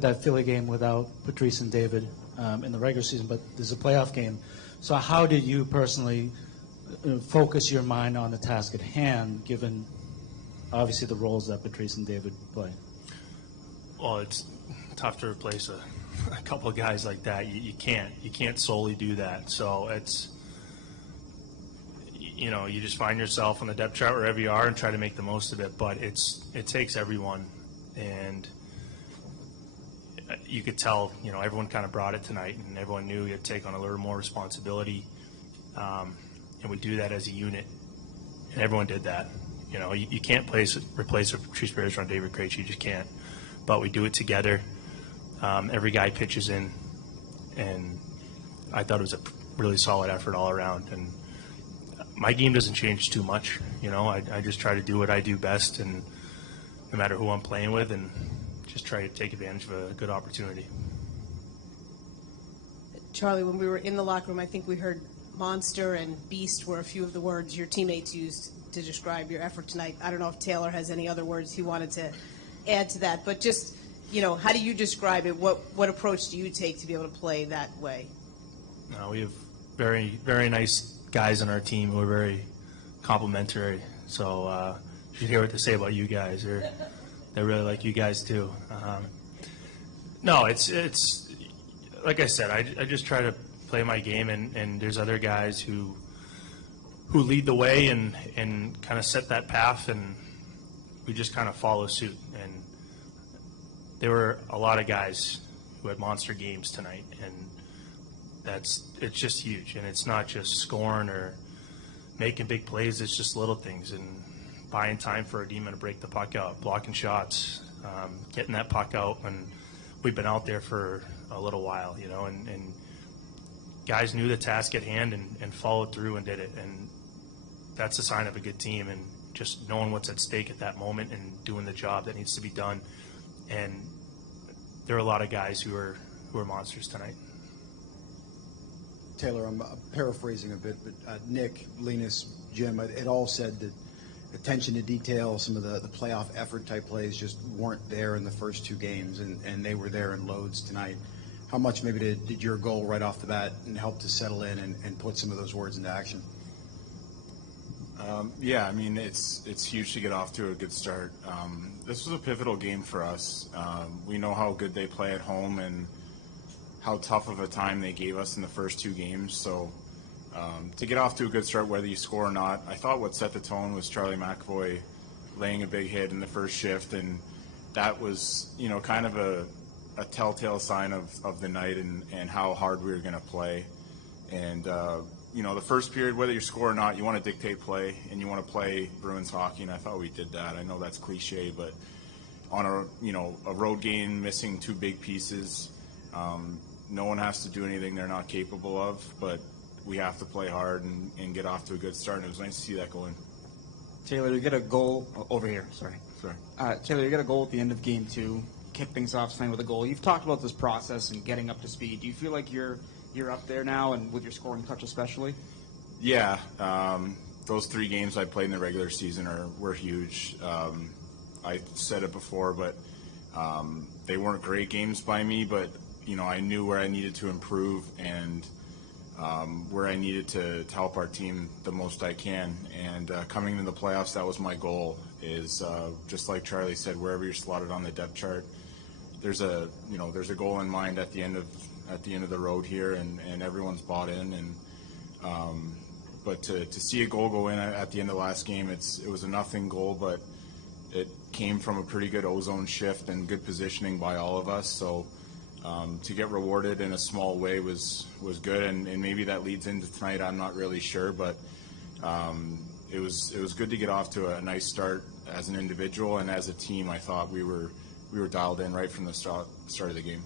that Philly game without Patrice and David in the regular season, but there's a playoff game. So how did you personally focus your mind on the task at hand, given obviously the roles that Patrice and David play? Well, it's tough to replace a couple of guys like that. You can't solely do that. So it's, you just find yourself on the depth chart wherever you are and try to make the most of it. But it takes everyone, and you could tell, everyone kind of brought it tonight, and everyone knew you had to take on a little more responsibility, and we do that as a unit, and everyone did that. You can't replace Patrice Bergeron and David Krejci, you just can't. But we do it together. Every guy pitches in, and I thought it was a really solid effort all around. And my game doesn't change too much. I just try to do what I do best, and no matter who I'm playing with, and just try to take advantage of a good opportunity. Charlie, when we were in the locker room, I think we heard monster and beast were a few of the words your teammates used to describe your effort tonight. I don't know if Taylor has any other words he wanted to add to that, but just, how do you describe it? What approach do you take to be able to play that way? We have very, very nice guys on our team who are very complimentary. So you should hear what they say about you guys. They really like you guys too. No, it's like I said, I just try to play my game, and there's other guys who lead the way and kind of set that path, and we just kind of follow suit. And there were a lot of guys who had monster games tonight, and it's just huge. And it's not just scoring or making big plays, it's just little things, and buying time for a demon to break the puck out, blocking shots, getting that puck out. And we've been out there for a little while, and guys knew the task at hand and followed through and did it. And that's a sign of a good team, and just knowing what's at stake at that moment and doing the job that needs to be done. And there are a lot of guys who are monsters tonight. Taylor, I'm paraphrasing a bit, but Nick, Linus, Jim, it all said that attention to detail, some of the playoff effort type plays just weren't there in the first two games, and they were there in loads tonight. How much maybe did your goal right off the bat and help to settle in and put some of those words into action? Yeah, I mean, it's huge to get off to a good start. This was a pivotal game for us. We know how good they play at home and how tough of a time they gave us in the first two games. So to get off to a good start, whether you score or not, I thought what set the tone was Charlie McAvoy laying a big hit in the first shift, and that was, kind of a telltale sign of the night and how hard we were going to play. And the first period, whether you score or not, you want to dictate play and you want to play Bruins hockey, and I thought we did that. I know that's cliche, but on a road game, missing two big pieces, no one has to do anything they're not capable of, but we have to play hard and get off to a good start, and it was nice to see that go in. Taylor, you get a goal over here. Sorry. Taylor, you get a goal at the end of game two, kick things off tonight with a goal. You've talked about this process and getting up to speed. Do you feel like you're up there now, and with your scoring touch especially? Yeah, those three games I played in the regular season were huge. I said it before, but they weren't great games by me, but I knew where I needed to improve and where I needed to help our team the most I can. And coming into the playoffs, that was my goal, is just like Charlie said, wherever you're slotted on the depth chart, there's a goal in mind at the end of the road here, and everyone's bought in. And but to see a goal go in at the end of the last game, it was a nothing goal, but it came from a pretty good ozone shift and good positioning by all of us. So to get rewarded in a small way was good, and maybe that leads into tonight. I'm not really sure, but it was good to get off to a nice start as an individual, and as a team, I thought we were dialed in right from the start of the game.